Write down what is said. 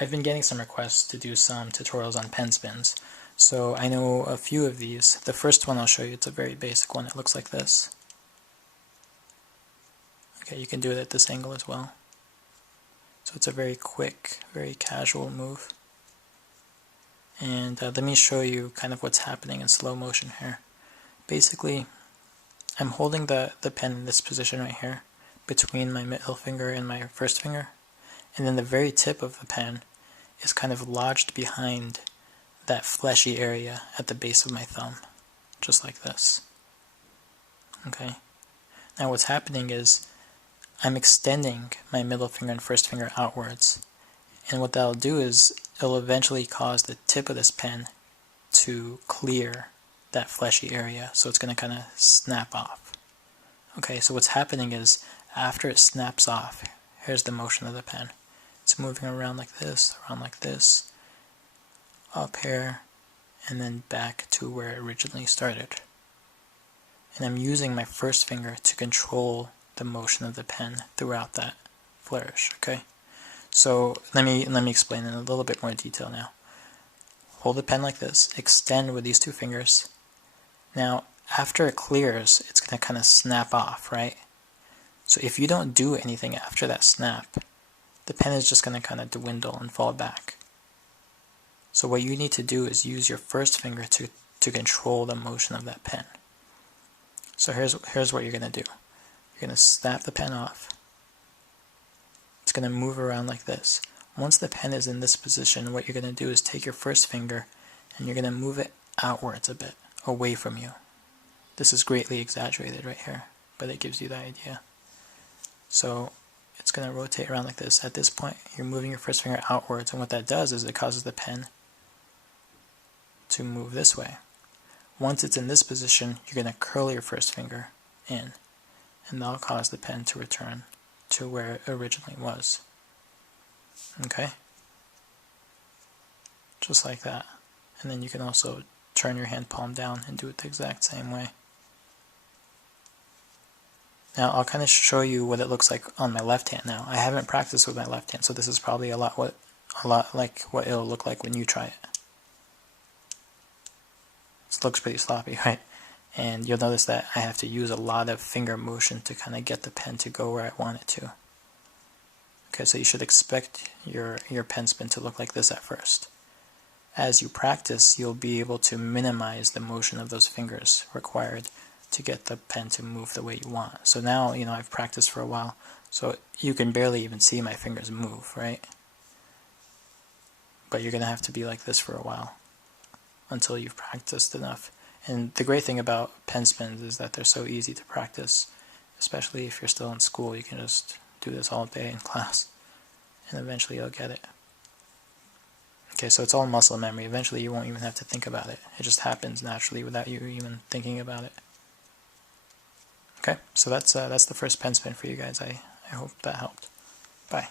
I've been getting some requests to do some tutorials on pen spins. So I know a few of these. The first one I'll show you, it's a very basic one. It looks like this. Okay, you can do it at this angle as well. So it's a very quick, very casual move. And let me show you kind of what's happening in slow motion here. Basically, I'm holding the pen in this position right here, between my middle finger and my first finger. And then the very tip of the pen is kind of lodged behind that fleshy area at the base of my thumb, just like this. Okay. Now what's happening is I'm extending my middle finger and first finger outwards, and what that'll do is it'll eventually cause the tip of this pen to clear that fleshy area, so it's going to kind of snap off. Okay, so what's happening is after it snaps off, here's the motion of the pen. It's moving around like this, up here, and then back to where it originally started. And I'm using my first finger to control the motion of the pen throughout that flourish, okay? So let me explain in a little bit more detail now. Hold the pen like this, extend with these two fingers. Now, after it clears, it's going to kind of snap off, right? So if you don't do anything after that snap, the pen is just going to kind of dwindle and fall back. So what you need to do is use your first finger to control the motion of that pen. So here's what you're going to do. You're going to snap the pen off. It's going to move around like this. Once the pen is in this position, what you're going to do is take your first finger and you're going to move it outwards a bit, away from you. This is greatly exaggerated right here, but it gives you the idea. So it's going to rotate around like this. At this point, you're moving your first finger outwards, and what that does is it causes the pen to move this way. Once it's in this position, you're going to curl your first finger in, and that'll cause the pen to return to where it originally was. Okay? Just like that. And then you can also turn your hand palm down and do it the exact same way. Now I'll kind of show you what it looks like on my left hand now. I haven't practiced with my left hand, so this is probably a lot like what it'll look like when you try it. This looks pretty sloppy, right? And you'll notice that I have to use a lot of finger motion to kind of get the pen to go where I want it to. Okay, so you should expect your pen spin to look like this at first. As you practice, you'll be able to minimize the motion of those fingers required to get the pen to move the way you want. So now, I've practiced for a while, so you can barely even see my fingers move, right? But you're going to have to be like this for a while until you've practiced enough. And the great thing about pen spins is that they're so easy to practice, especially if you're still in school. You can just do this all day in class, and eventually you'll get it. Okay, so it's all muscle memory. Eventually you won't even have to think about it. It just happens naturally without you even thinking about it. Okay, so that's the first pen spin for you guys. I hope that helped. Bye.